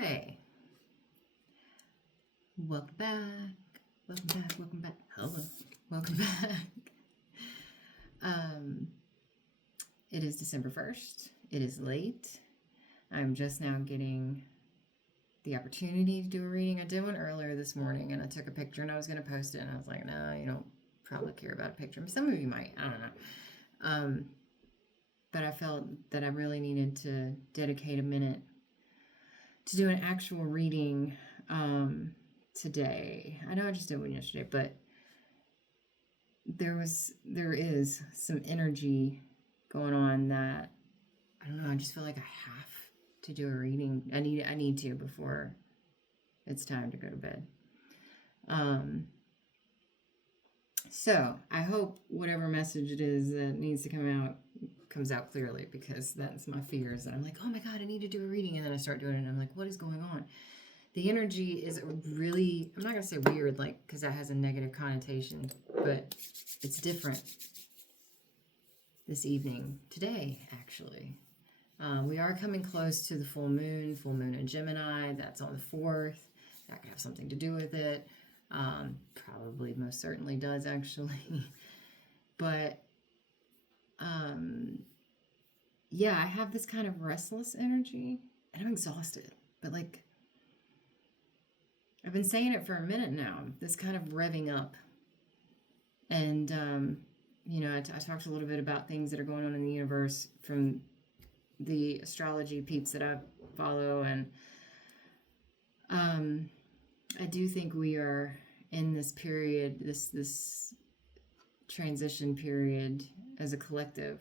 Hey, welcome back. Welcome back. Welcome back. Hello. Welcome back. Um, it is December 1st. It is late. I'm just now getting the opportunity to do a reading. I did one earlier this morning and I took a picture and I was going to post it and I was like, no, you don't probably care about a picture. Some of you might. I don't know. But I felt that I really needed to dedicate a minute to do an actual reading today. I know I just did one yesterday, but there is some energy going on that I don't know. I just feel like I have to do a reading. I need to before it's time to go to bed. So I hope whatever message it is that needs to come out comes out clearly, because that's my fears. That I'm like, oh my God, I need to do a reading, and then I start doing it, and I'm like, what is going on? The energy is really, I'm not going to say weird, like, because that has a negative connotation, but it's different this evening, today, actually. We are coming close to the full moon in Gemini. That's on the 4th. That could have something to do with it. Probably most certainly does, actually. But, yeah, I have this kind of restless energy, and I'm exhausted, but like, I've been saying it for a minute now, this kind of revving up. And, I talked a little bit about things that are going on in the universe from the astrology peeps that I follow. And I do think we are in this period, this transition period as a collective.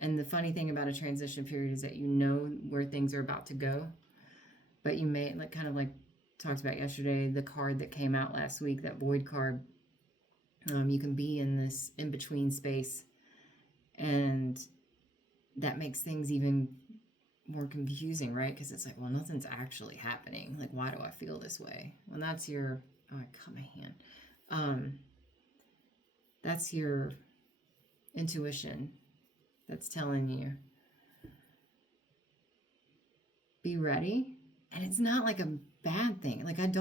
And the funny thing about a transition period is that you know where things are about to go. But you may, like, kind of like talked about yesterday, the card that came out last week, that void card, you can be in this in-between space, and that makes things even more confusing, right? Because it's like, well, nothing's actually happening. Like, why do I feel this way? Well, that's your, oh, I cut my hand. That's your intuition that's telling you, be ready. And it's not like a bad thing. Like, I've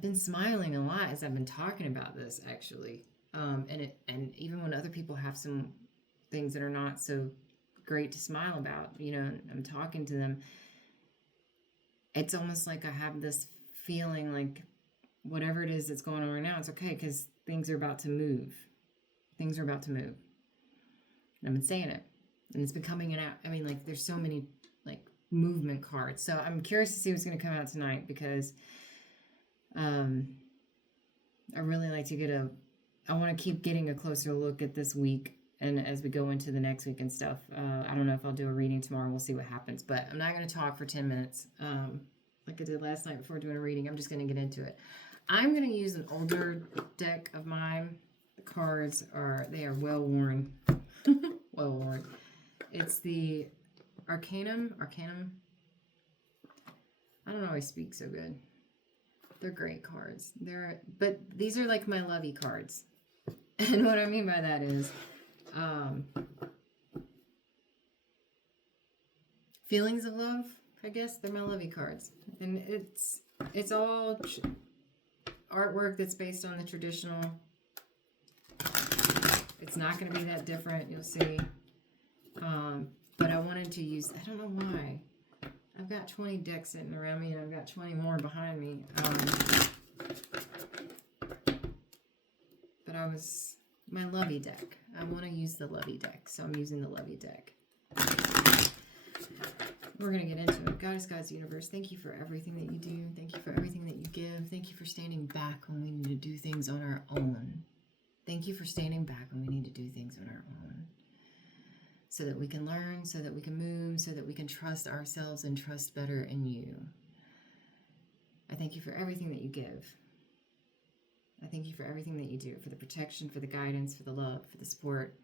been smiling a lot as I've been talking about this, actually. And even when other people have some things that are not so great to smile about, I'm talking to them, it's almost like I have this feeling like whatever it is that's going on right now, it's okay, because things are about to move. Things are about to move. And I've been saying it. And it's been coming out. I mean, like, there's so many, like, movement cards. So I'm curious to see what's going to come out tonight, because I really like to I want to keep getting a closer look at this week, and as we go into the next week and stuff. I don't know if I'll do a reading tomorrow. We'll see what happens, but I'm not going to talk for 10 minutes like I did last night before doing a reading. I'm just going to get into it. I'm going to use an older deck of mine. The cards are well worn. Well worn. It's the Arcanum. I don't always speak so good. They're great cards. But these are like my lovey cards. And what I mean by that is feelings of love, I guess. They're my lovey cards. And it's all artwork that's based on the traditional. It's not going to be that different, you'll see. But I wanted to use, I don't know why. I've got 20 decks sitting around me, and I've got 20 more behind me. But my Lovey deck. I want to use the Lovey deck, so I'm using the Lovey deck. We're going to get into it. Goddess, God's universe, thank you for everything that you do. Thank you for everything that you give. Thank you for standing back when we need to do things on our own. Thank you for standing back when we need to do things on our own. So that we can learn, so that we can move, so that we can trust ourselves and trust better in you. I thank you for everything that you give. I thank you for everything that you do, for the protection, for the guidance, for the love, for the support,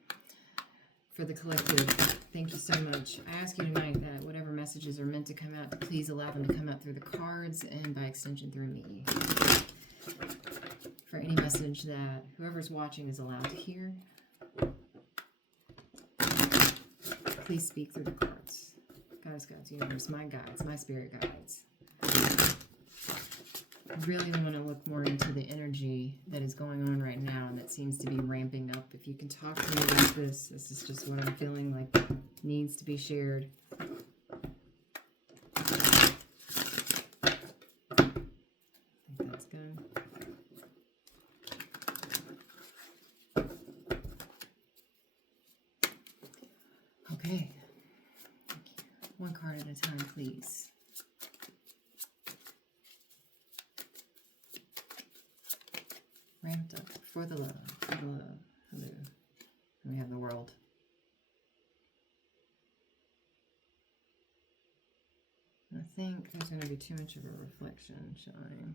for the collective. Thank you so much. I ask you tonight that whatever messages are meant to come out, please allow them to come out through the cards and by extension through me. For any message that whoever's watching is allowed to hear, please speak through the cards. God, God's universe, my guides, my spirit guides. Really want to look more into the energy that is going on right now and that seems to be ramping up. If you can talk to me about this, this is just what I'm feeling like needs to be shared. I think that's good. Okay. One card at a time, please. Ramped up for the love, for the love. Hello. And we have the world. I think there's going to be too much of a reflection showing.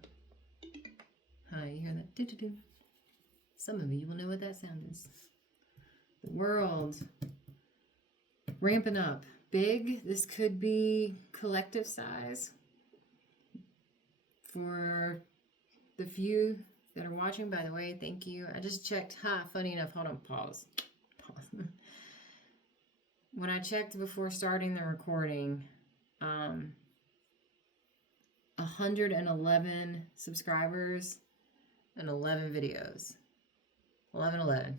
Hi, you hear that? Do-do-do. Some of you will know what that sound is. The world. Ramping up. Big. This could be collective size. For the few that are watching, by the way, thank you. I just checked. Funny enough. Hold on, pause. When I checked before starting the recording, 111 subscribers and 11 videos. 11. I love it.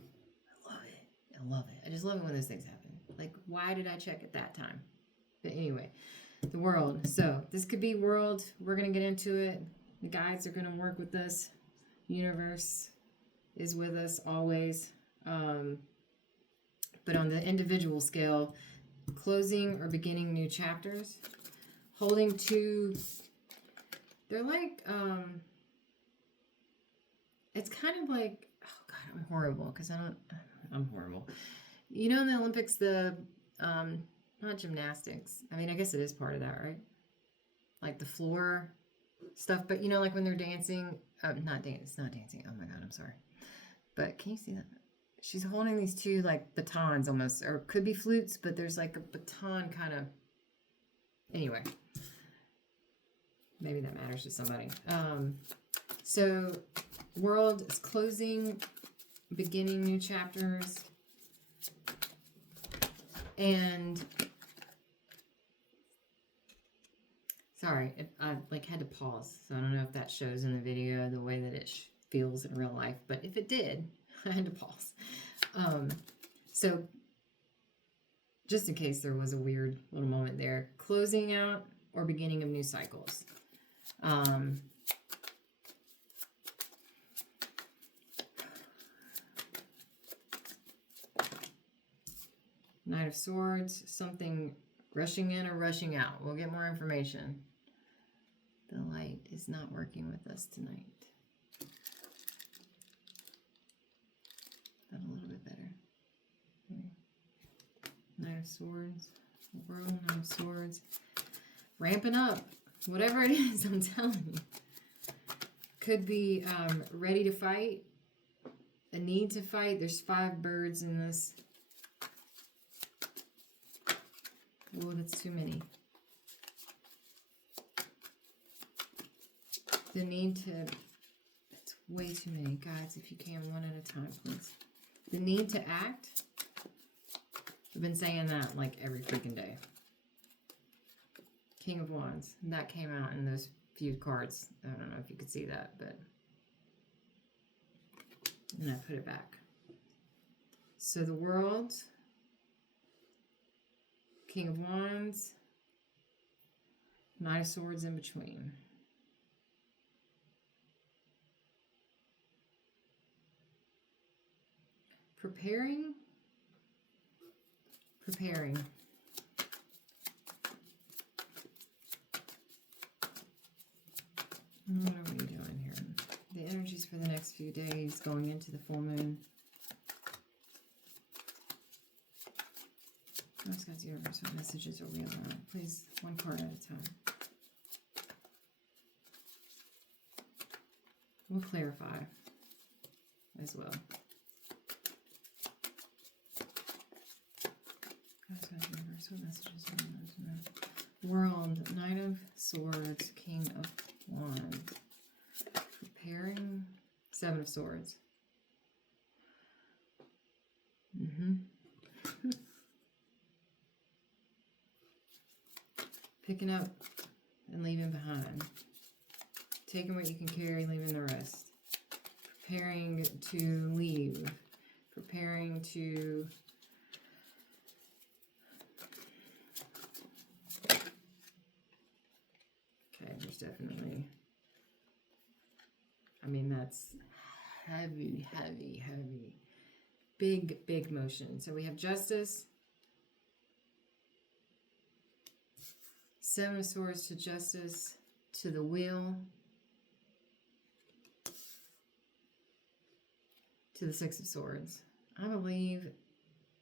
I love it. I just love it when those things happen. Like, why did I check at that time? But anyway, the world. So this could be world. We're going to get into it. The guides are going to work with us. Universe is with us always. But on the individual scale, closing or beginning new chapters, holding to, they're like, it's kind of like, oh God, I'm horrible because I'm horrible. You know, in the Olympics, the, not gymnastics. I mean, I guess it is part of that, right? Like the floor stuff, but you know, like when they're dancing, it's not dancing. Oh my God, I'm sorry. But can you see that? She's holding these two like batons almost, or could be flutes, but there's like a baton kind of, anyway, maybe that matters to somebody. So world is closing, beginning new chapters, and sorry, I like had to pause, so I don't know if that shows in the video the way that it feels in real life, but if it did, I had to pause. So just in case there was a weird little moment there, closing out or beginning of new cycles. Knight of Swords, something rushing in or rushing out. We'll get more information. The light is not working with us tonight. That a little bit better. Okay. Knight of Swords. World, Knight of Swords. Ramping up. Whatever it is, I'm telling you. Could be ready to fight. A need to fight. There's 5 birds in this. Oh, that's too many. The need to... That's way too many. Guys, if you can, one at a time, please. The need to act. I've been saying that like every freaking day. King of Wands. And that came out in those few cards. I don't know if you could see that, but... And I put it back. So the world... King of Wands, Knight of Swords in between. Preparing. What are we doing here? The energies for the next few days going into the full moon. God's universe, what messages are we on? Please, one card at a time. We'll clarify as well. God's universe, what messages are we on tonight? World, Knight of Swords, King of Wands. Preparing, 7 of Swords. Picking up and leaving behind. Taking what you can carry, leaving the rest. Preparing to leave. Preparing to... Okay, there's definitely... I mean, that's heavy, heavy, heavy. Big, big motion. So we have Justice. Seven of Swords to Justice. To the Wheel. To the Six of Swords. I believe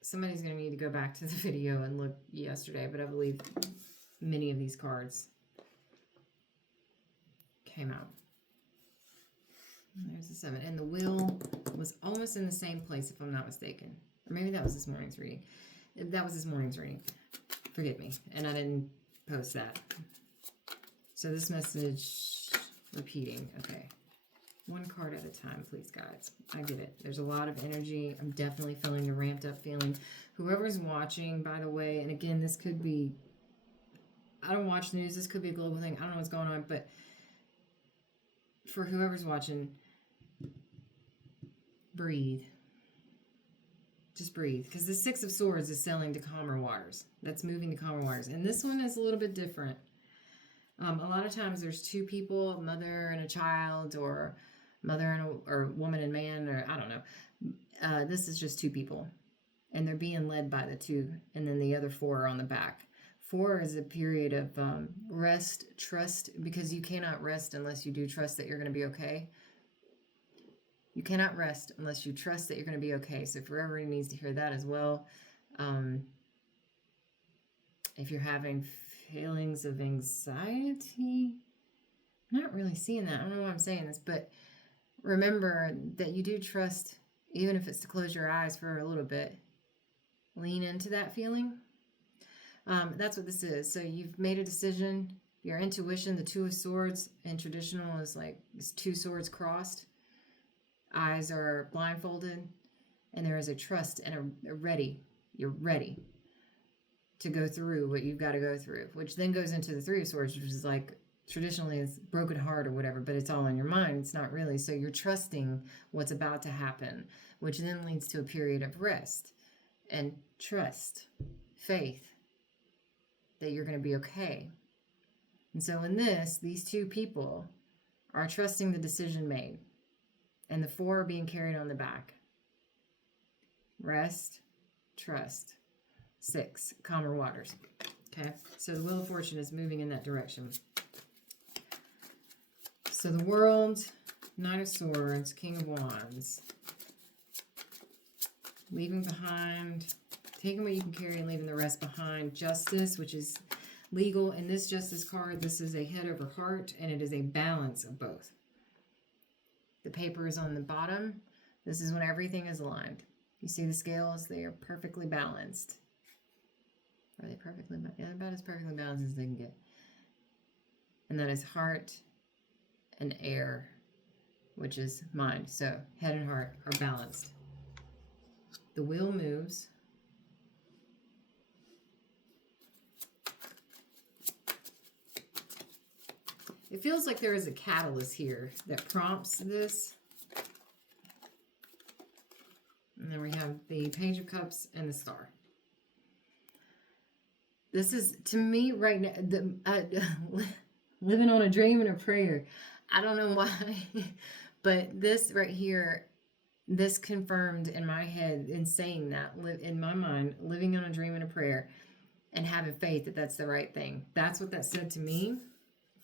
somebody's going to need to go back to the video and look yesterday, but I believe many of these cards came out. And there's the 7. And the Wheel was almost in the same place, if I'm not mistaken. Or maybe that was this morning's reading. That was this morning's reading. Forgive me. And I didn't post that. So this message repeating. Okay. One card at a time, please, guys. I get it. There's a lot of energy. I'm definitely feeling the ramped up feeling. Whoever's watching, by the way, and again, this could be... I don't watch news. This could be a global thing. I don't know what's going on, but for whoever's watching... breathe. Just breathe. Because the Six of Swords is sailing to calmer waters. That's moving to calmer waters. And this one is a little bit different. A lot of times there's two people, a mother and a child, or mother and or woman and man, or I don't know. This is just two people. And they're being led by the two. And then the other four are on the back. 4 is a period of rest, trust, because you cannot rest unless you do trust that you're going to be okay. You cannot rest unless you trust that you're going to be okay. So forever needs to hear that as well. If you're having feelings of anxiety, I'm not really seeing that. I don't know why I'm saying this, but remember that you do trust, even if it's to close your eyes for a little bit. Lean into that feeling. That's what this is. So you've made a decision. Your intuition, the Two of Swords in traditional is like it's two swords crossed. Eyes are blindfolded, and there is a trust and a ready. You're ready to go through what you've got to go through, which then goes into the Three of Swords, which is like traditionally it's broken heart or whatever, but it's all in your mind. It's not really. So you're trusting what's about to happen, which then leads to a period of rest and trust, faith that you're going to be okay. And so in this, these two people are trusting the decision made. And the 4 are being carried on the back. Rest, trust. 6, calmer waters. Okay, so the Wheel of Fortune is moving in that direction. So the World, Knight of Swords, King of Wands. Leaving behind, taking what you can carry and leaving the rest behind. Justice, which is legal. In this Justice card, this is a head over heart, and it is a balance of both. The paper is on the bottom. This is when everything is aligned. You see the scales? They are perfectly balanced. Are they perfectly balanced? Yeah, about as perfectly balanced as they can get. And that is heart and air, which is mind. So head and heart are balanced. The wheel moves. It feels like there is a catalyst here that prompts this. And then we have the Page of Cups and the Star. This is, to me, right now, living on a dream and a prayer. I don't know why, but this right here, this confirmed in my head, in saying that, in my mind, living on a dream and a prayer, and having faith that that's the right thing. That's what that said to me,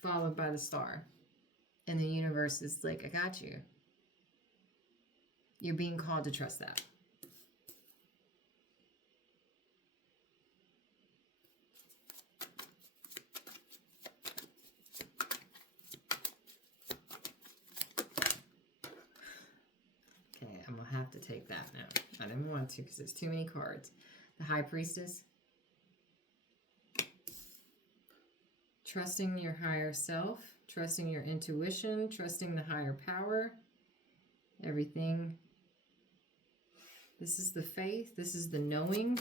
followed by the star. And the universe is like, I got you. You're being called to trust that. Okay, I'm going to have to take that now. I didn't want to because it's too many cards. The High Priestess. Trusting your higher self, trusting your intuition, trusting the higher power, everything. This is the faith, this is the knowing.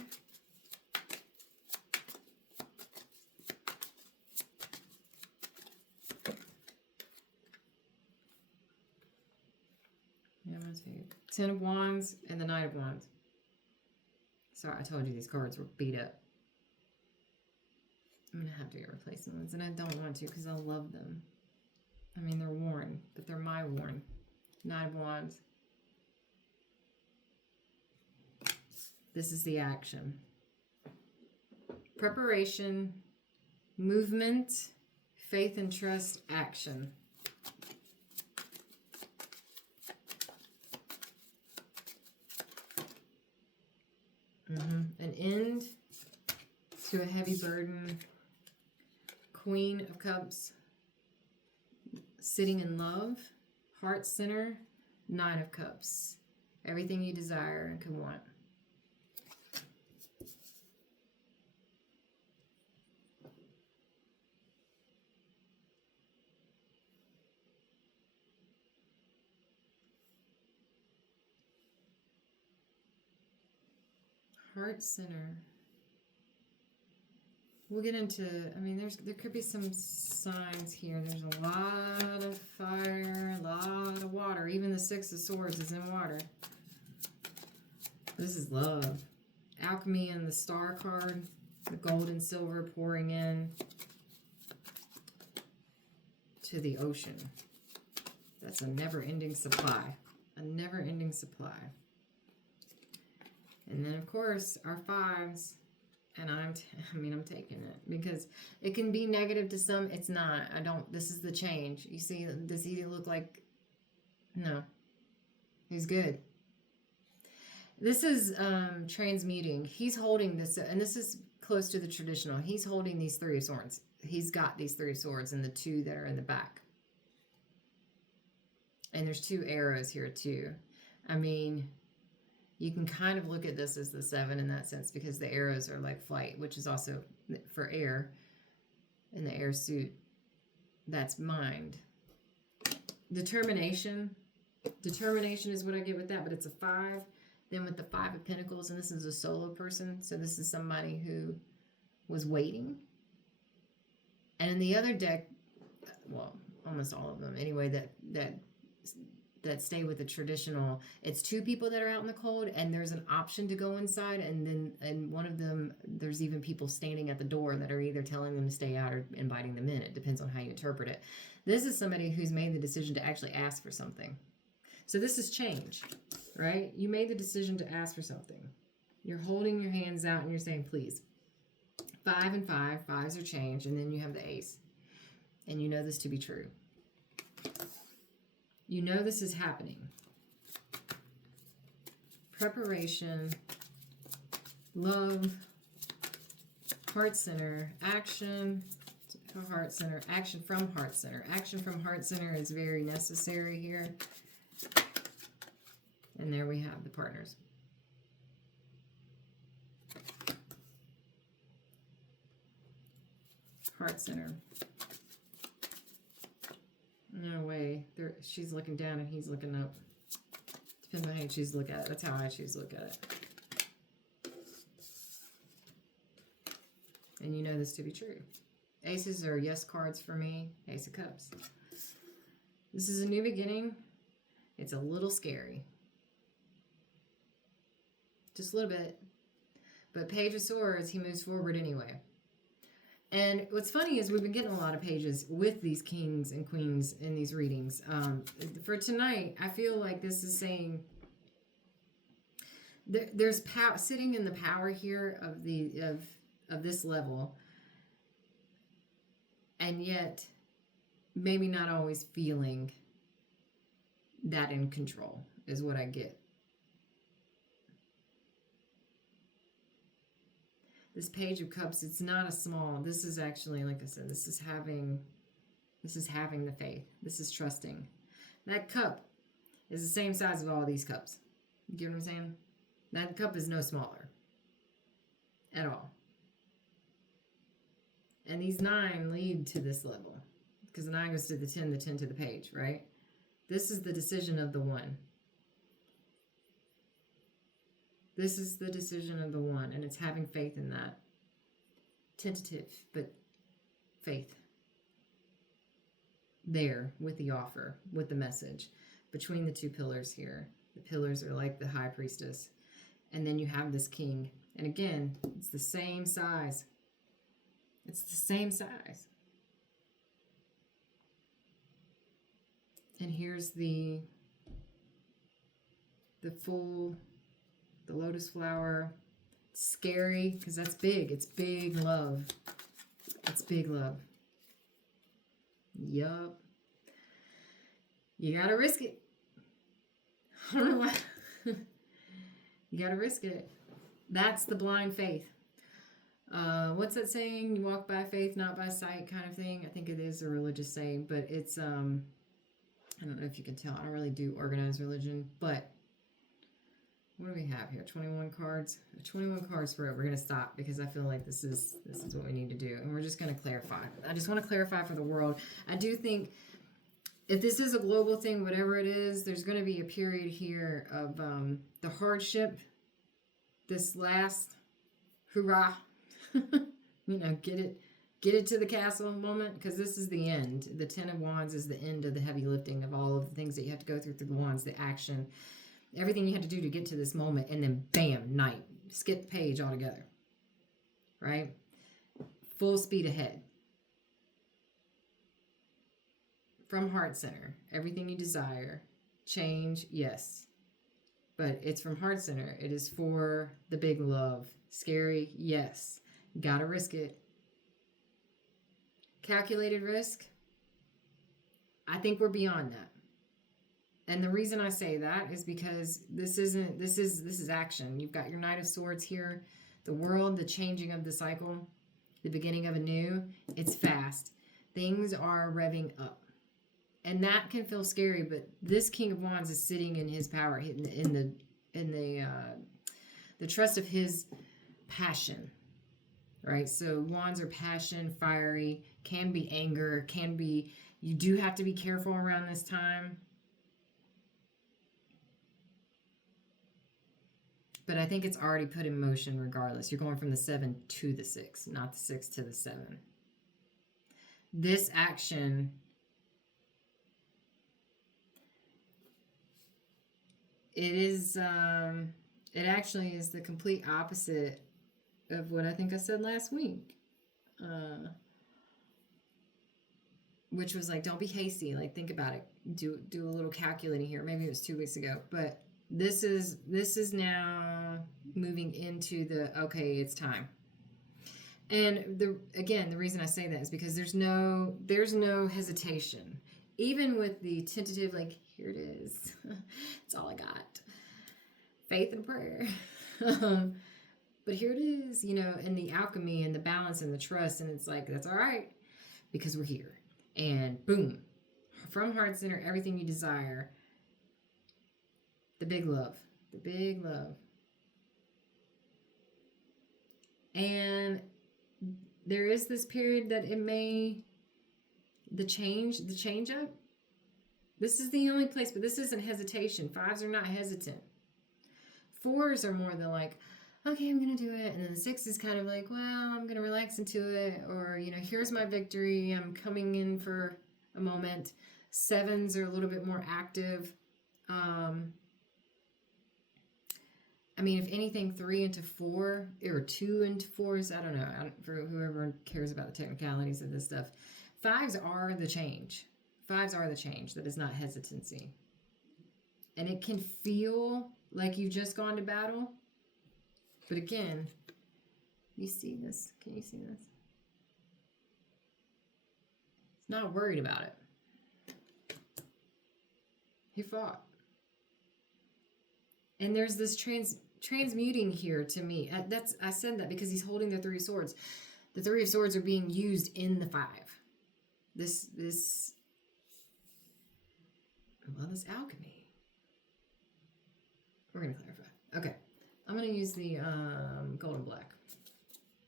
Ten of Wands and the Knight of Wands. Sorry, I told you these cards were beat up. I'm going to have to get replacement ones, and I don't want to because I love them. I mean, they're worn, but they're my worn. Knight of Wands. This is the action. Preparation, movement, faith and trust, action. An end to a heavy burden. Queen of Cups. Sitting in love. Heart center. Nine of Cups. Everything you desire and could want. Heart center. We'll get into, I mean, there could be some signs here. There's a lot of fire, a lot of water. Even the Six of Swords is in water. This is love. Alchemy and the Star card. The gold and silver pouring in to the ocean. That's a never-ending supply. A never-ending supply. And then, of course, our fives. And I'm taking it. Because it can be negative to some. It's not. This is the change. You see, does he look like... No. He's good. This is transmuting. He's holding this, and this is close to the traditional. He's holding these Three of Swords. He's got these Three of Swords and the two that are in the back. And there's two arrows here, too. I mean... You can kind of look at this as the Seven in that sense because the arrows are like flight, which is also for air. In the air suit, that's mind. Determination. Determination is what I get with that, but it's a 5. Then with the 5 of Pentacles, and this is a solo person, so this is somebody who was waiting. And in the other deck, well, almost all of them anyway, that stay with the traditional, it's 2 people that are out in the cold, and there's an option to go inside, and one of them, there's even people standing at the door that are either telling them to stay out or inviting them in. It depends on how you interpret it. This is somebody who's made the decision to actually ask for something. So this is change, right? You made the decision to ask for something. You're holding your hands out and you're saying, please. 5 and 5, 5s are change, and then you have the Ace. And you know this to be true. You know this is happening. Preparation, love, heart center, action, heart center, action from heart center. Action from heart center is very necessary here. And there we have the partners. Heart center. No way. She's looking down and he's looking up. Depends on how you choose to look at it. That's how I choose to look at it. And you know this to be true. Aces are yes cards for me. Ace of Cups. This is a new beginning. It's a little scary. Just a little bit. But Page of Swords, he moves forward anyway. And what's funny is we've been getting a lot of pages with these kings and queens in these readings. For tonight, I feel like this is saying there's power sitting in the power here of this level, and yet maybe not always feeling that in control is what I get. This Page of Cups, it's not a small, this is actually, like I said, this is having the faith. This is trusting. That cup is the same size of all these cups. You get what I'm saying? That cup is no smaller at all. And these 9 lead to this level because the 9 goes to the 10 to the page, right? This is the decision of the 1. This is the decision of the 1, and it's having faith in that. Tentative, but faith. There, with the offer, with the message, between the 2 pillars here. The pillars are like the high priestess. And then you have this king. And again, it's the same size. It's the same size. And here's the lotus flower. It's scary because that's big. It's big love. It's big love. Yup. You gotta risk it. I don't know why. You gotta risk it. That's the blind faith. What's that saying? You walk by faith, not by sight, kind of thing. I think it is a religious saying, but it's I don't know if you can tell. I don't really do organized religion, but what do we have here? 21 cards. 21 cards for it. We're gonna stop because I feel like this is what we need to do, and we're just gonna clarify. I just want to clarify for the world. I do think if this is a global thing, whatever it is, there's going to be a period here of the hardship. This last hurrah, get it to the castle moment, because this is the end. The Ten of Wands is the end of the heavy lifting of all of the things that you have to go through the wands, the action, everything you had to do to get to this moment, and then bam, night. Skip the page altogether. Right? Full speed ahead. From Heart Center, everything you desire, change, yes. But it's from Heart Center. It is for the big love. Scary, yes. Gotta risk it. Calculated risk, I think we're beyond that. And the reason I say that is because this is action. You've got your Knight of Swords here, the world, the changing of the cycle, the beginning of a new. It's fast. Things are revving up. And that can feel scary, but this King of Wands is sitting in his power, in the trust of his passion, right? So wands are passion, fiery, can be anger, can be. You do have to be careful around this time. But I think it's already put in motion regardless. You're going from the 7 to the 6, not the 6 to the 7. This action, it actually is the complete opposite of what I think I said last week. Which was like, don't be hasty. Like, think about it. Do a little calculating here. Maybe it was 2 weeks ago. But this is now moving into the, okay, it's time. And the reason I say that is because there's no hesitation. Even with the tentative, like, here it is. It's all I got. Faith and prayer. But here it is, and the alchemy and the balance and the trust. And it's like, that's all right, because we're here. And boom. From Heart Center, everything you desire. The big love. The big love. And there is this period that it may... The change up. This is the only place, but this isn't hesitation. 5s are not hesitant. 4s are more than like, okay, I'm going to do it. And then the 6 is kind of like, well, I'm going to relax into it. Or, here's my victory. I'm coming in for a moment. 7s are a little bit more active. If anything, 3 into 4 or 2 into 4s, I don't know. For whoever cares about the technicalities of this stuff. 5s are the change. 5s are the change. That is not hesitancy. And it can feel like you've just gone to battle. But again, you see this. Can you see this? He's not worried about it. He fought. And there's this transmuting here to me. I said that because he's holding the 3 of Swords. The 3 of Swords are being used in the 5. This alchemy. We're going to clarify. Okay. I'm going to use the gold and black.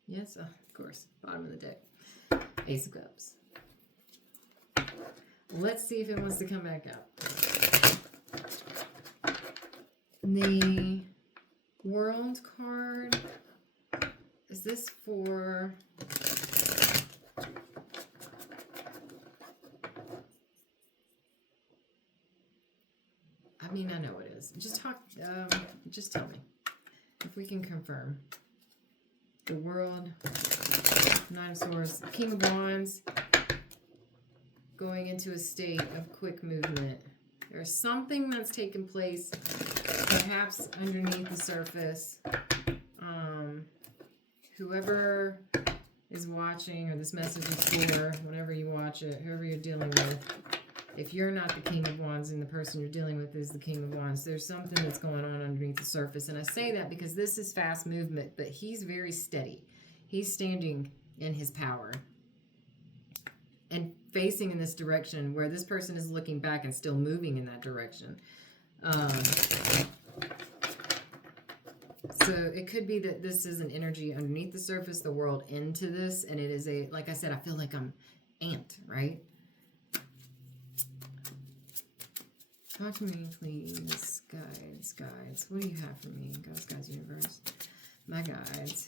Yes, of course. Bottom of the deck. Ace of Cups. Let's see if it wants to come back up. The World card. Is this for... mean, I know it is. Just talk. Just tell me if we can confirm. The World, Nine of Swords, King of Wands, going into a state of quick movement. There's something that's taken place, perhaps underneath the surface. Whoever is watching, or this message is for, whenever you watch it, whoever you're dealing with, if you're not the King of Wands and the person you're dealing with is the King of Wands, there's something that's going on underneath the surface. And I say that because this is fast movement, but he's very steady. He's standing in his power and facing in this direction, where this person is looking back and still moving in that direction. So it could be that this is an energy underneath the surface, the world into this, and it is a, like I said, I feel like I'm amped, right? Talk to me, please. Guides. What do you have for me? Guides, universe. My guides.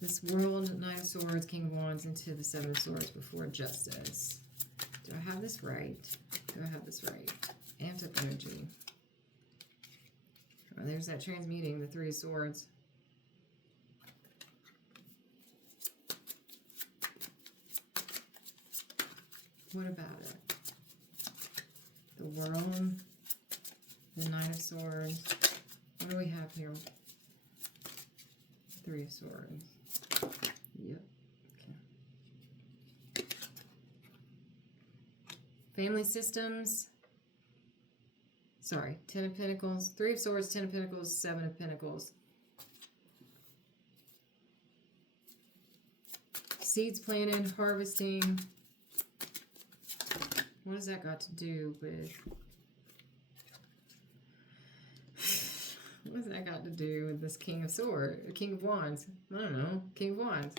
This World, Nine of Swords, King of Wands, into the Seven of Swords before Justice. Do I have this right? Amped up energy. Oh, there's that transmuting, the Three of Swords. What about it? The World, the Nine of Swords. What do we have here? Three of Swords. Yep. Okay. Family systems. Sorry, Ten of Pentacles. Three of Swords, Ten of Pentacles, Seven of Pentacles. Seeds planted, harvesting. What has that got to do with... What has that got to do with this King of Swords? King of Wands? I don't know. King of Wands.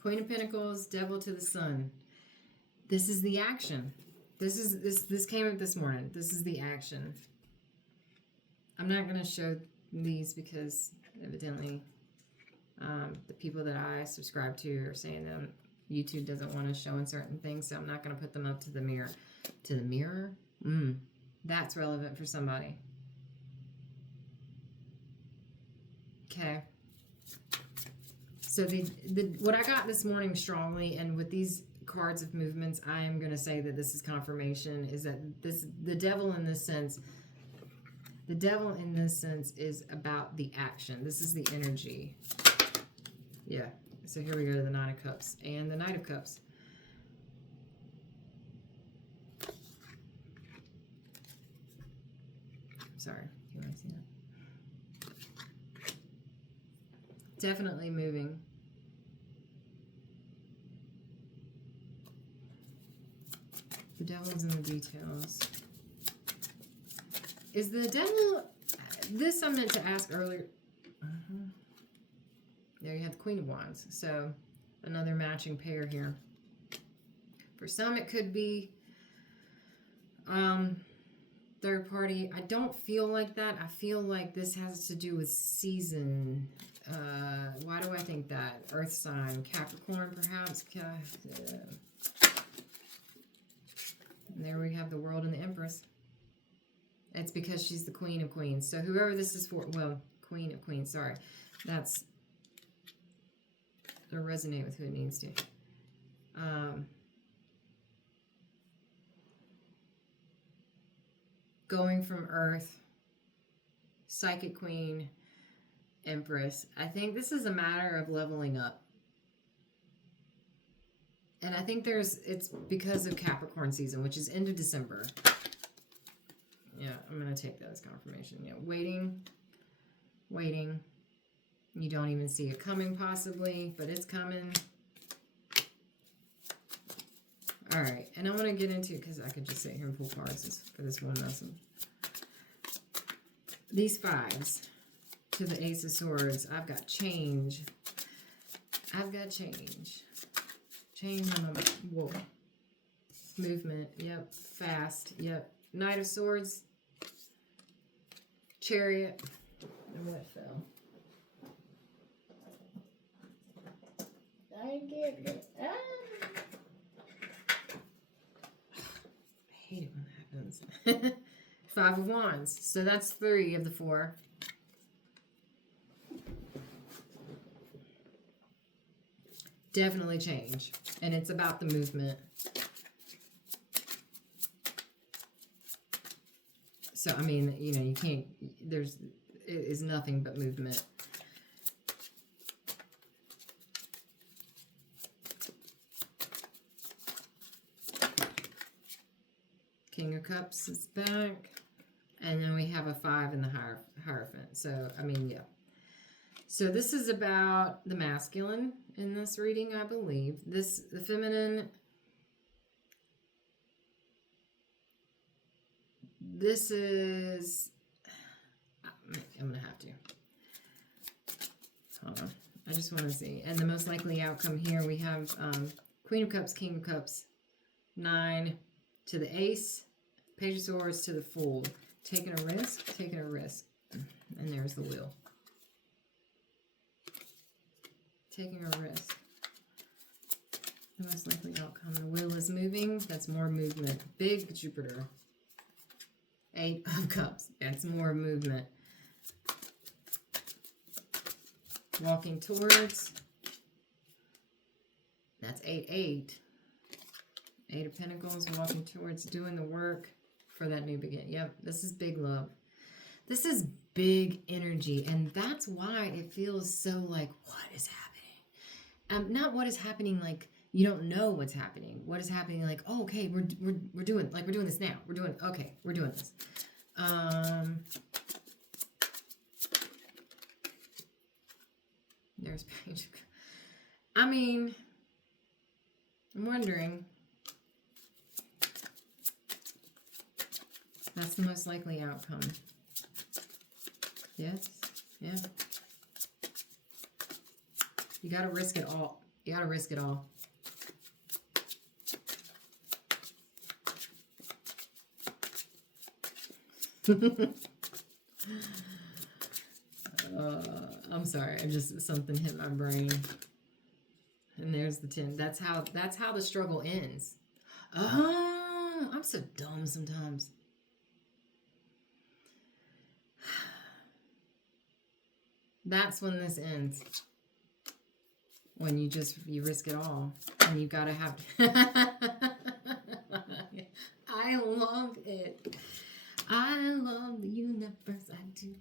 Queen of Pentacles, Devil to the Sun. This is the action. This came up this morning. This is the action. I'm not going to show these because evidently the people that I subscribe to are saying that YouTube doesn't want to show in certain things, so I'm not going to put them up to the mirror. To the mirror? That's relevant for somebody. Okay. So what I got this morning strongly, and with these cards of movements, I am going to say that this is confirmation, is that the devil in this sense is about the action. This is the energy. Yeah. So here we go to the Nine of Cups and the Knight of Cups. Sorry, you want to see that? Definitely moving. The devil's in the details. Is the devil... This I meant to ask earlier. There you have the Queen of Wands. So another matching pair here. For some it could be third party. I don't feel like that. I feel like this has to do with season. Why do I think that? Earth sign. Capricorn perhaps. And there we have the World and the Empress. It's because she's the Queen of Queens. So whoever this is for, well, Queen of Queens, sorry. That's, it'll resonate with who it needs to. Going from Earth, Psychic Queen, Empress. I think this is a matter of leveling up. And I think it's because of Capricorn season, which is end of December. Yeah, I'm going to take that as confirmation. Yeah, waiting. You don't even see it coming possibly, but it's coming. All right, and I want to get into, because I could just sit here and pull cards for this one lesson. These fives to the Ace of Swords. I've got change. Change on the whoa. Movement. Yep. Fast. Yep. Knight of Swords. Chariot. And what fell? I get it. Wands. Five of Wands. So that's 3 of the 4. Definitely change. And it's about the movement. So, I mean, you know, you can't, it is nothing but movement. King of Cups is back. And then we have a 5 in the Hierophant. So, I mean, yeah. So this is about the masculine in this reading, I believe. The feminine, this is, I'm going to have to. Hold on. I just want to see. And the most likely outcome here, we have Queen of Cups, King of Cups, 9 to the Ace, Page of Swords to the Fool. Taking a risk, taking a risk. And there's the Wheel. Taking a risk. The most likely outcome. The Wheel is moving. That's more movement. Big Jupiter. 8 of Cups. That's more movement. Walking towards. That's 8. 8 of Pentacles. Walking towards doing the work for that new beginning. Yep. This is big love. This is big energy. And that's why it feels so like, what is happening? Not what is happening like you don't know what's happening. What is happening like, oh, okay, we're doing this now. We're doing this. There's Page. I mean, I'm wondering. That's the most likely outcome. Yes. Yeah. You gotta risk it all. You gotta risk it all. I'm sorry. Something hit my brain. And there's the 10. That's how the struggle ends. Oh, I'm so dumb sometimes. That's when this ends. When you risk it all. And you gotta have I love it. I love the universe. I do.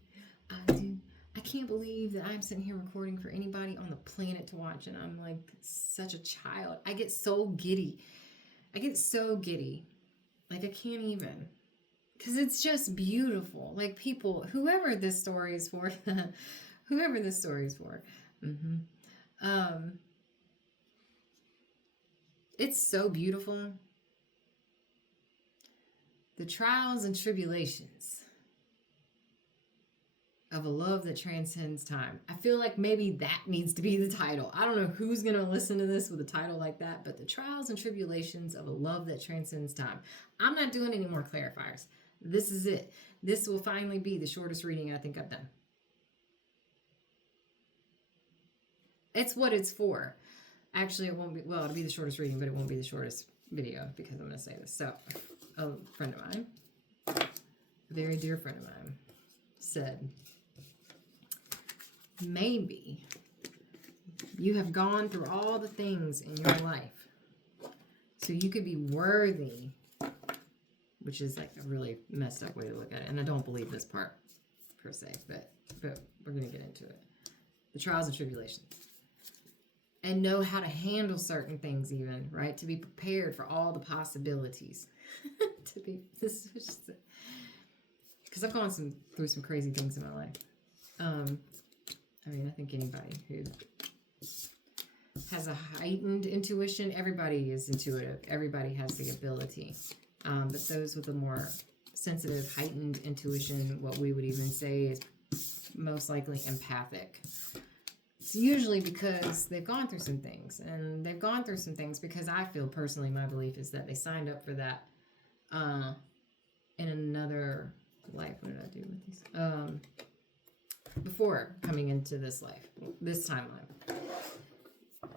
I can't believe that I'm sitting here recording for anybody on the planet to watch, and I'm like such a child. I get so giddy. Like, I can't even. Because it's just beautiful. Like, people, whoever this story is for, it's so beautiful. The trials and tribulations of a love that transcends time. I feel like maybe that needs to be the title. I don't know who's going to listen to this with a title like that, but the trials and tribulations of a love that transcends time. I'm not doing any more clarifiers. This is it. This will finally be the shortest reading I think I've done. It's what it's for. Actually, it won't be, well, it'll be the shortest reading, but it won't be the shortest video because I'm going to say this. So, a friend of mine, a very dear friend of mine, said, maybe you have gone through all the things in your life so you could be worthy, which is like a really messed up way to look at it. And I don't believe this part per se, but we're going to get into it. The trials and tribulations. And know how to handle certain things even, right? To be prepared for all the possibilities. Because I've gone through some crazy things in my life. I mean, I think anybody who has a heightened intuition, everybody is intuitive. Everybody has the ability. But those with a more sensitive, heightened intuition, what we would even say is most likely empathic. It's usually because they've gone through some things. And they've gone through some things because I feel personally, my belief is that they signed up for that in another life. What did I do with these? Before coming into this life, this timeline.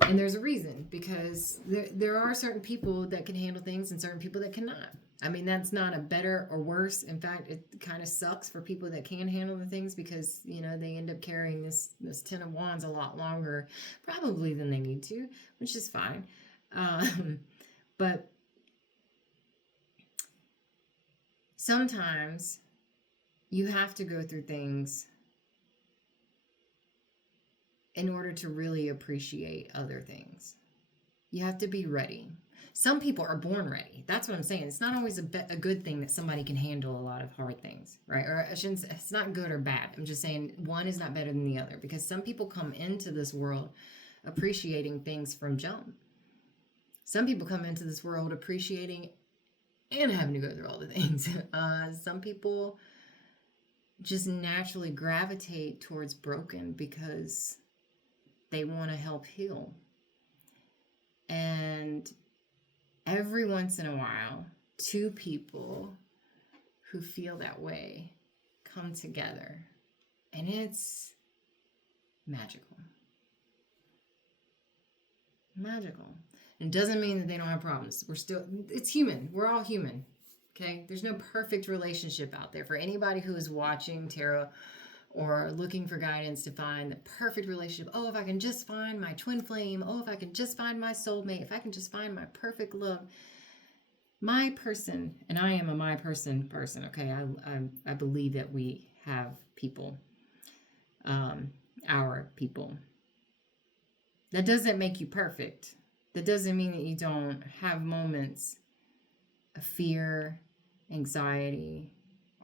And there's a reason, because there are certain people that can handle things and certain people that cannot. I mean, that's not a better or worse. In fact, it kind of sucks for people that can handle the things because, they end up carrying this 10 of wands a lot longer, probably than they need to, which is fine. But sometimes you have to go through things in order to really appreciate other things. You have to be ready. Some people are born ready. That's what I'm saying. It's not always a good thing that somebody can handle a lot of hard things, right? Or I shouldn't say, it's not good or bad. I'm just saying one is not better than the other because some people come into this world appreciating things from jump. Some people come into this world appreciating and having to go through all the things. Some people just naturally gravitate towards broken because they want to help heal. And every once in a while, two people who feel that way come together, and it's magical. Magical. It doesn't mean that they don't have problems. It's human. We're all human. Okay? There's no perfect relationship out there. For anybody who is watching tarot or looking for guidance to find the perfect relationship. Oh, if I can just find my twin flame. Oh, if I can just find my soulmate. If I can just find my perfect love. My person, and I am a my person, okay? I believe that we have people, our people. That doesn't make you perfect. That doesn't mean that you don't have moments of fear, anxiety,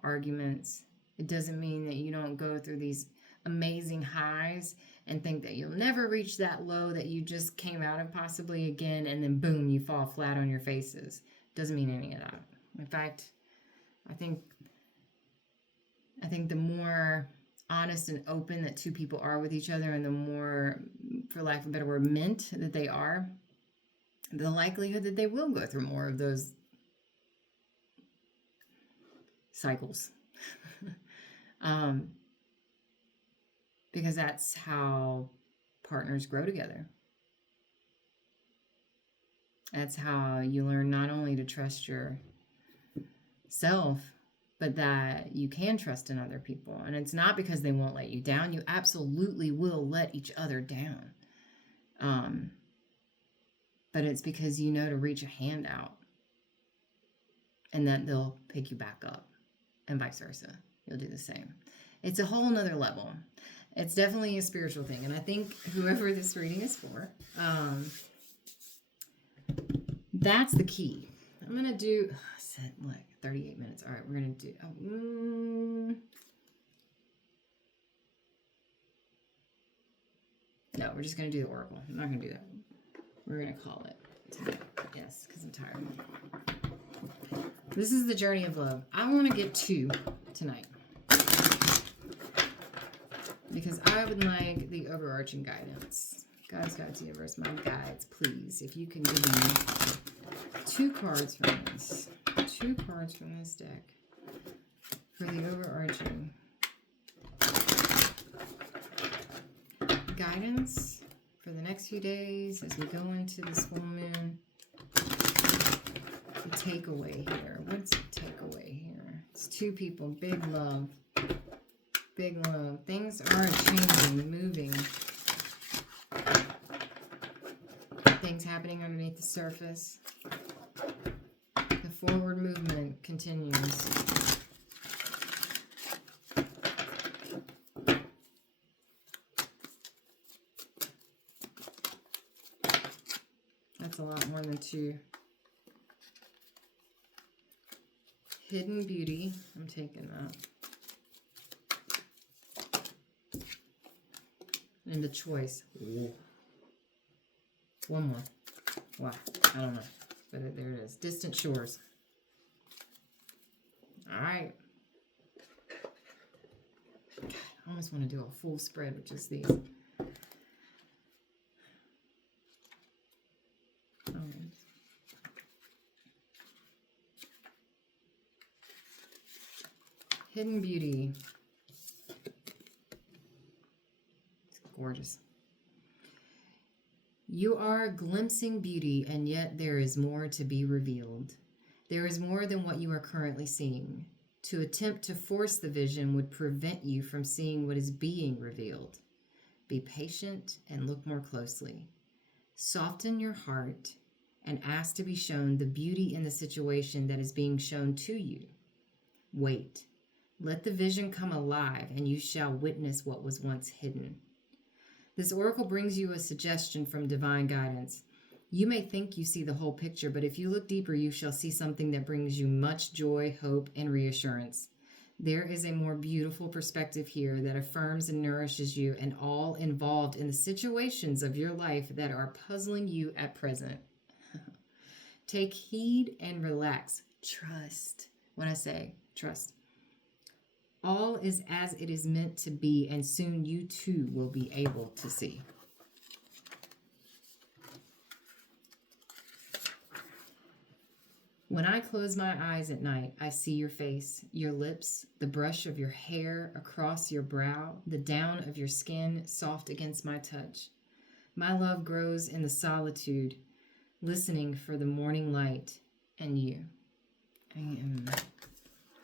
arguments. It doesn't mean that you don't go through these amazing highs and think that you'll never reach that low that you just came out of possibly again, and then boom, you fall flat on your faces. Doesn't mean any of that. In fact, I think the more honest and open that two people are with each other, and the more, for lack of a better word, meant that they are, the likelihood that they will go through more of those cycles. Because that's how partners grow together. That's how you learn not only to trust yourself, but that you can trust in other people. And it's not because they won't let you down. You absolutely will let each other down. But it's because you know to reach a hand out and that they'll pick you back up, and vice versa. You'll do the same. It's a whole nother level. It's definitely a spiritual thing. And I think whoever this reading is for, that's the key. I'm going to do, I said like 38 minutes. All right, we're going to do, no, we're just going to do the oracle. I'm not going to do that. We're going to call it tonight. Yes, because I'm tired. This is the journey of love. I want to get 2 tonight, because I would like the overarching guidance. Guides, universe, my guides, please. If you can give me 2 cards from this. 2 cards from this deck for the overarching guidance for the next few days as we go into this full moon. The takeaway here. What's the takeaway here? It's 2 people. Big love. Big love. Things are changing, moving. Things happening underneath the surface. The forward movement continues. That's a lot more than 2. Hidden beauty. I'm taking that. And the choice. Ooh. One more. Wow. I don't know. But there it is. Distant shores. All right. God, I almost want to do a full spread with just these. Hidden beauty. It's gorgeous. You are glimpsing beauty, and yet there is more to be revealed. There is more than what you are currently seeing. To attempt to force the vision would prevent you from seeing what is being revealed. Be patient and look more closely. Soften your heart and ask to be shown the beauty in the situation that is being shown to you. Wait. Let the vision come alive, and you shall witness what was once hidden. This oracle brings you a suggestion from divine guidance. You may think you see the whole picture, but if you look deeper, you shall see something that brings you much joy, hope, and reassurance. There is a more beautiful perspective here that affirms and nourishes you and all involved in the situations of your life that are puzzling you at present. Take heed and relax. Trust. When I say trust, all is as it is meant to be, and soon you too will be able to see. When I close my eyes at night, I see your face, your lips, the brush of your hair across your brow, the down of your skin soft against my touch. My love grows in the solitude, listening for the morning light and you. I am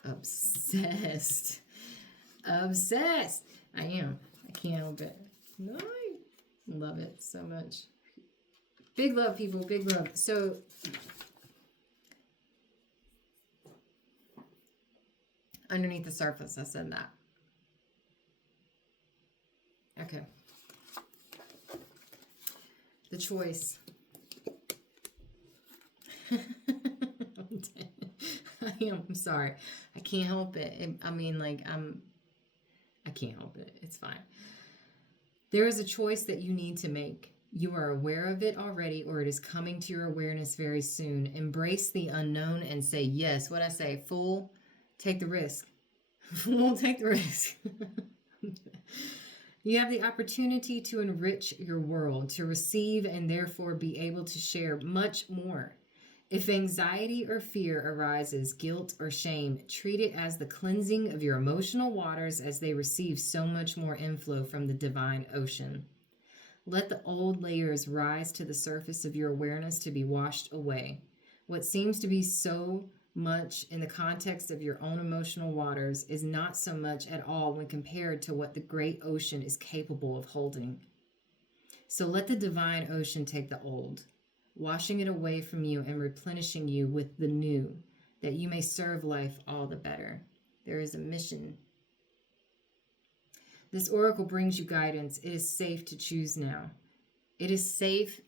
obsessed. Obsessed. I am. I can't help it. No, I love it so much. Big love, people. Big love. So, underneath the surface, I said that. Okay. The choice. I'm sorry. I can't help it. I can't help it. It's fine. There is a choice that you need to make. You are aware of it already, or it is coming to your awareness very soon. Embrace the unknown and say yes. What I say, fool, take the risk. Fool, take the risk. You have the opportunity to enrich your world, to receive and therefore be able to share much more. If anxiety or fear arises, guilt or shame, treat it as the cleansing of your emotional waters as they receive so much more inflow from the divine ocean. Let the old layers rise to the surface of your awareness to be washed away. What seems to be so much in the context of your own emotional waters is not so much at all when compared to what the great ocean is capable of holding. So let the divine ocean take the old, washing it away from you and replenishing you with the new, that you may serve life all the better. There is a mission. This oracle brings you guidance. It is safe to choose now. It is safe.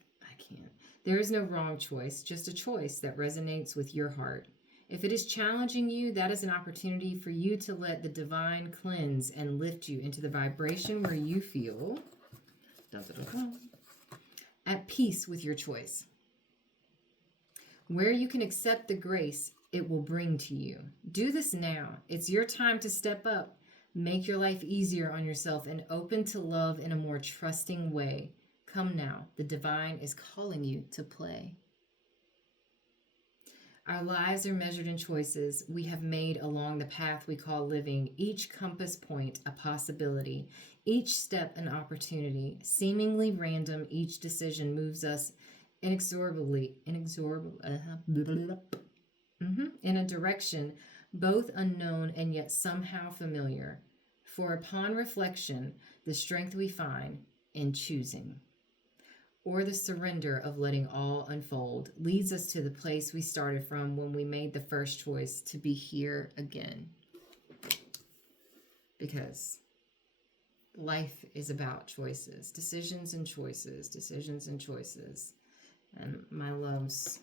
There is no wrong choice, just a choice that resonates with your heart. If it is challenging you, that is an opportunity for you to let the divine cleanse and lift you into the vibration where you feel at peace with your choice. Where you can accept the grace it will bring to you. Do this now. It's your time to step up. Make your life easier on yourself and open to love in a more trusting way. Come now. The divine is calling you to play. Our lives are measured in choices we have made along the path we call living, each compass point a possibility, each step an opportunity. Seemingly random, each decision moves us inexorably in a direction both unknown and yet somehow familiar. For upon reflection, the strength we find in choosing, or the surrender of letting all unfold, leads us to the place we started from when we made the first choice to be here again. Because life is about choices, decisions and choices, decisions and choices. And my loves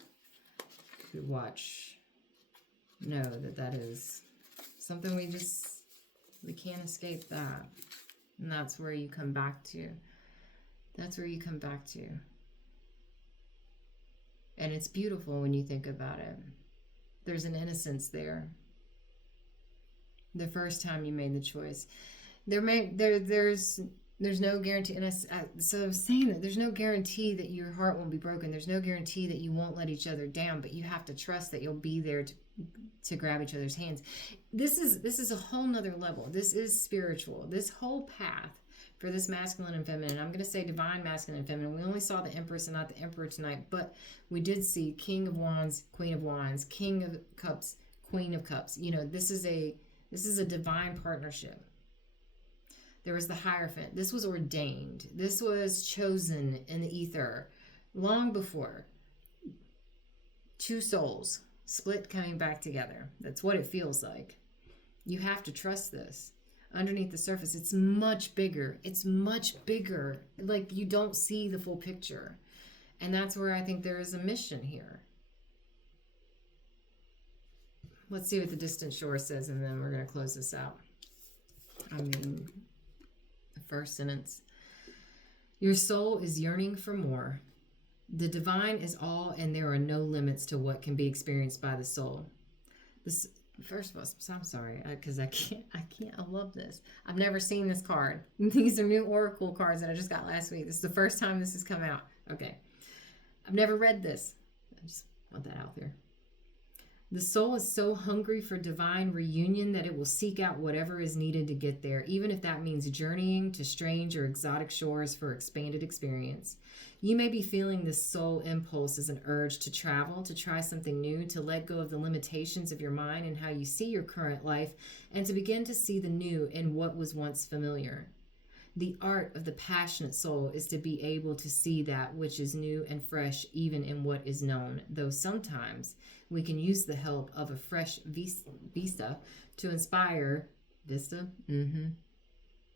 who watch know that is something we can't escape that. And that's where you come back to. That's where you come back to. And it's beautiful when you think about it. There's an innocence there. The first time you made the choice. There's no guarantee. And so I was saying that there's no guarantee that your heart won't be broken. There's no guarantee that you won't let each other down, but you have to trust that you'll be there to grab each other's hands. This is a whole nother level. This is spiritual. This whole path for this masculine and feminine. I'm going to say divine masculine and feminine. We only saw the Empress and not the Emperor tonight, but we did see King of Wands, Queen of Wands, King of Cups, Queen of Cups. You know, this is a divine partnership. There was the Hierophant. This was ordained. This was chosen in the ether long before. Two souls split, coming back together. That's what it feels like. You have to trust this. Underneath the surface, it's much bigger. It's much bigger. Like, you don't see the full picture. And that's where I think there is a mission here. Let's see what the distant shore says, and then we're going to close this out. I mean, the first sentence. Your soul is yearning for more. The divine is all, and there are no limits to what can be experienced by the soul. This, first of all, I'm sorry, because I can't, I love this. I've never seen this card. These are new Oracle cards that I just got last week. This is the first time this has come out. Okay. I've never read this. I just want that out there. The soul is so hungry for divine reunion that it will seek out whatever is needed to get there, even if that means journeying to strange or exotic shores for expanded experience. You may be feeling this soul impulse as an urge to travel, to try something new, to let go of the limitations of your mind and how you see your current life, and to begin to see the new in what was once familiar. The art of the passionate soul is to be able to see that which is new and fresh even in what is known, though sometimes we can use the help of a fresh vista to inspire... Vista?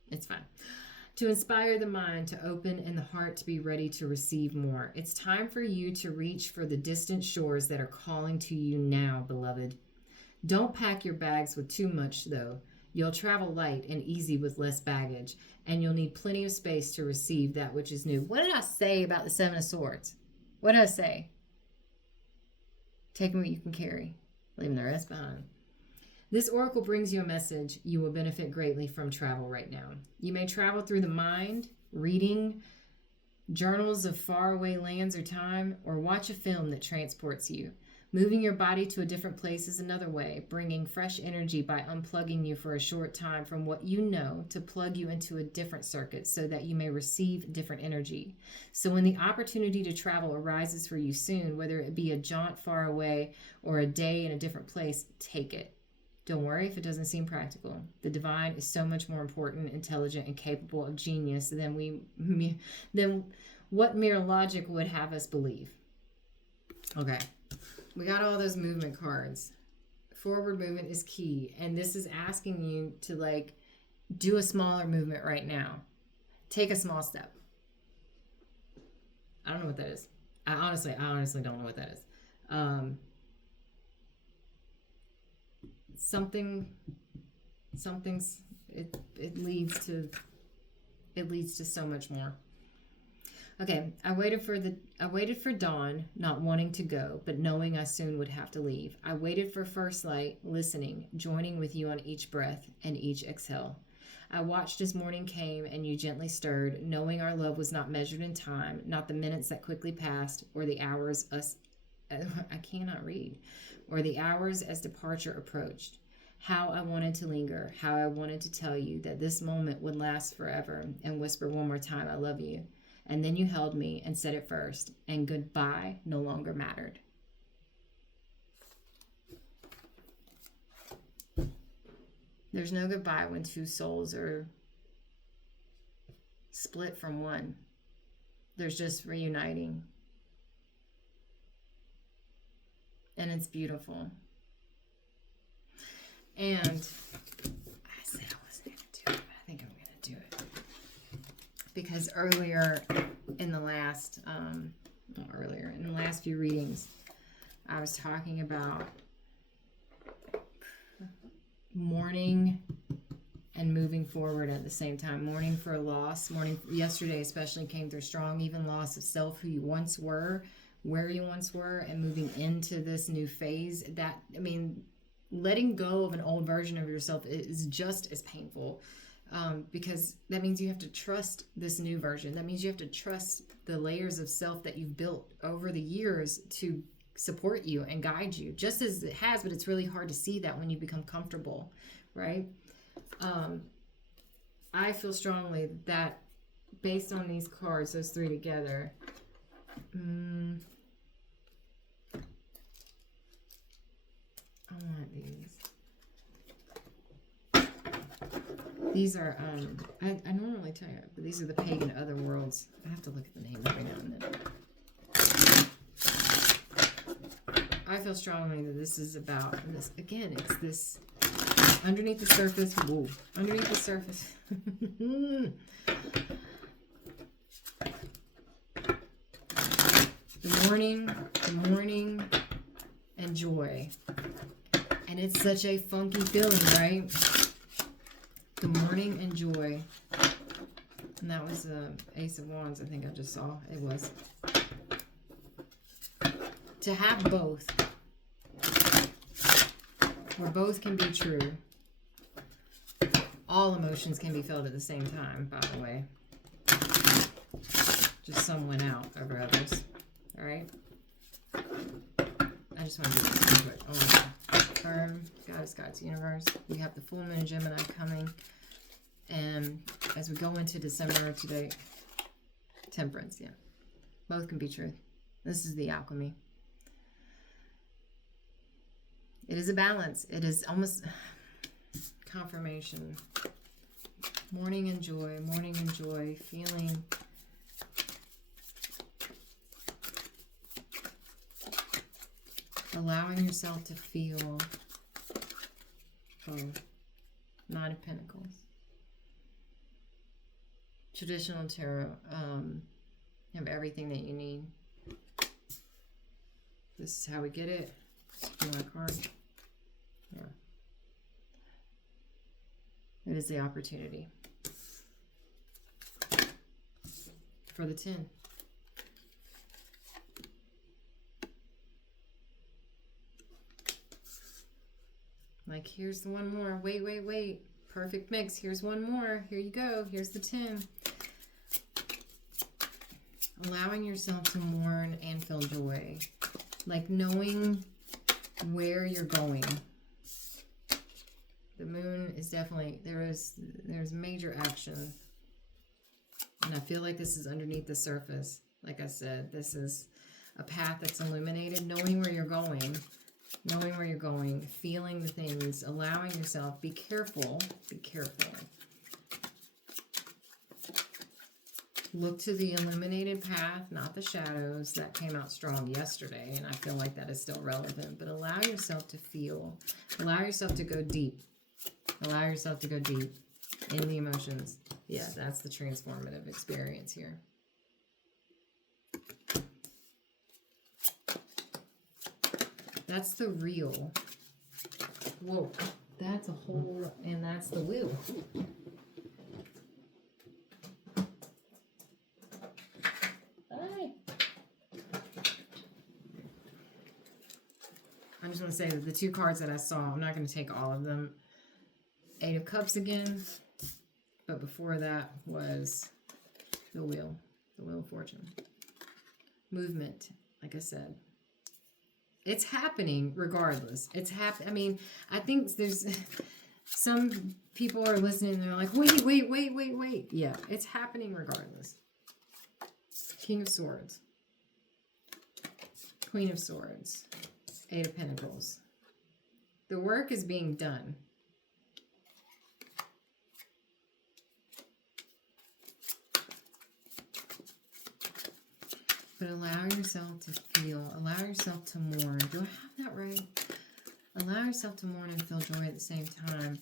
It's fine. To inspire the mind to open and the heart to be ready to receive more. It's time for you to reach for the distant shores that are calling to you now, beloved. Don't pack your bags with too much, though. You'll travel light and easy with less baggage, and you'll need plenty of space to receive that which is new. What did I say about the Seven of Swords? What did I say? Taking what you can carry, leaving the rest behind. This oracle brings you a message you will benefit greatly from travel right now. You may travel through the mind, reading journals of faraway lands or time, or watch a film that transports you. Moving your body to a different place is another way, bringing fresh energy by unplugging you for a short time from what you know to plug you into a different circuit so that you may receive different energy. So when the opportunity to travel arises for you soon, whether it be a jaunt far away or a day in a different place, take it. Don't worry if it doesn't seem practical. The divine is so much more important, intelligent, and capable of genius than what mere logic would have us believe. Okay. We got all those movement cards. Forward movement is key. And this is asking you to do a smaller movement right now. Take a small step. I don't know what that is. I honestly don't know what that is. It leads to so much more. Okay, I waited for dawn, not wanting to go, but knowing I soon would have to leave. I waited for first light, listening, joining with you on each breath and each exhale. I watched as morning came and you gently stirred, knowing our love was not measured in time, not the minutes that quickly passed, or the hours I cannot read, or the hours as departure approached. How I wanted to linger, how I wanted to tell you that this moment would last forever and whisper one more time, I love you. And then you held me and said it first, and goodbye no longer mattered. There's no goodbye when two souls are split from one. There's just reuniting. And it's beautiful. And I said I wasn't going to do it, but I think I'm going to do it. Because earlier in the last few readings, I was talking about mourning and moving forward at the same time. Mourning for a loss. Mourning yesterday especially came through strong, even loss of self, who you once were, where you once were, and moving into this new phase. Letting go of an old version of yourself is just as painful. Because that means you have to trust this new version. That means you have to trust the layers of self that you've built over the years to support you and guide you, just as it has, but it's really hard to see that when you become comfortable, right? I feel strongly that based on these cards, those three together, I want these. These are, I normally tell you, but these are the pagan other worlds. I have to look at the name every now and then. I feel strongly that this is about, and this, again, it's this underneath the surface. Whoa, underneath the surface. The morning, and joy. And it's such a funky feeling, right? The morning and joy. And that was the Ace of Wands, I think I just saw. It was. To have both. Where both can be true. All emotions can be felt at the same time, by the way. Just some went out over others. Alright? I just want to do this real quick. Oh my God. Firm, Goddess, God's universe. We have the full moon in Gemini coming. And as we go into December today, Temperance, yeah. Both can be truth. This is the alchemy. It is a balance. It is almost confirmation. Morning and joy, feeling allowing yourself to feel both. Nine of Pentacles. Traditional tarot, you have everything that you need. This is how we get it. Just my card. Yeah. It is the opportunity. For the 10. Like, here's the one more. Wait. Perfect mix. Here's one more. Here you go. Here's the 10. Allowing yourself to mourn and feel joy. Like knowing where you're going. The moon is definitely, there's major action. And I feel like this is underneath the surface. Like I said, this is a path that's illuminated. Knowing where you're going. Knowing where you're going. Feeling the things. Allowing yourself. Be careful. Be careful. Look to the illuminated path, not the shadows. That came out strong yesterday, and I feel like that is still relevant. But allow yourself to feel. Allow yourself to go deep. Allow yourself to go deep in the emotions. Yeah, that's the transformative experience here. That's the real. Whoa, that's a whole, and that's the wheel. I just want to say that the two cards that I saw, I'm not going to take all of them. Eight of Cups again, but before that was the Wheel of Fortune. Movement, like I said. It's happening regardless. It's I mean, I think there's some people are listening and they're like, wait. Yeah, it's happening regardless. King of Swords. Queen of Swords. Eight of Pentacles. The work is being done. But allow yourself to feel, allow yourself to mourn. Do I have that right? Allow yourself to mourn and feel joy at the same time.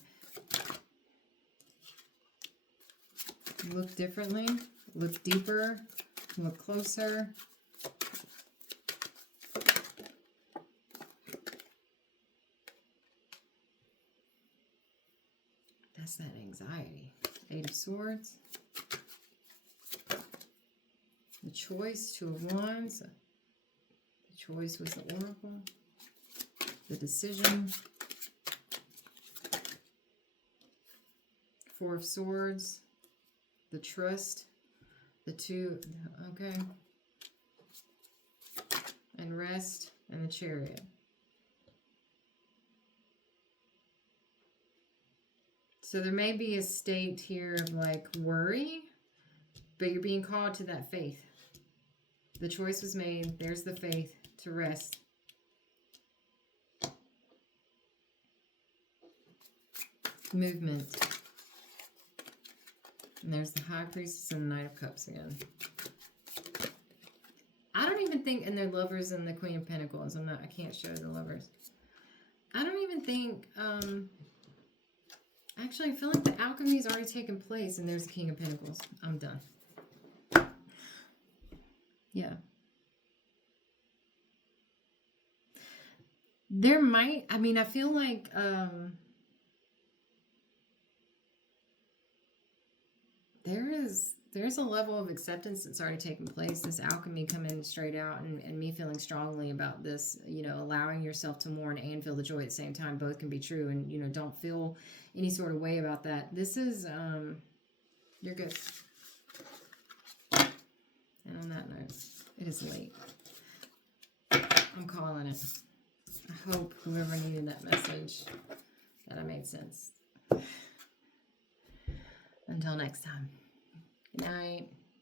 Look differently, look deeper, look closer. That's that anxiety. Eight of Swords. The choice, Two of Wands. The choice was the Oracle. The decision. Four of Swords. The trust. The two, okay. And rest. And the Chariot. So there may be a state here of like worry, but you're being called to that faith. The choice was made. There's the faith to rest. Movement. And there's the High Priestess and the Knight of Cups again. I don't even think, and they're Lovers and the Queen of Pentacles. I can't show the Lovers. I don't even think, actually I feel like the alchemy has already taken place and there's the King of Pentacles. I'm done. Yeah. There might, I mean, I feel like, there's a level of acceptance that's already taken place. This alchemy coming straight out and me feeling strongly about this, you know, allowing yourself to mourn and feel the joy at the same time. Both can be true, and, you know, don't feel any sort of way about that. This is, you're good. And on that note, it is late. I'm calling it. I hope whoever needed that message, that I made sense. Until next time. Good night.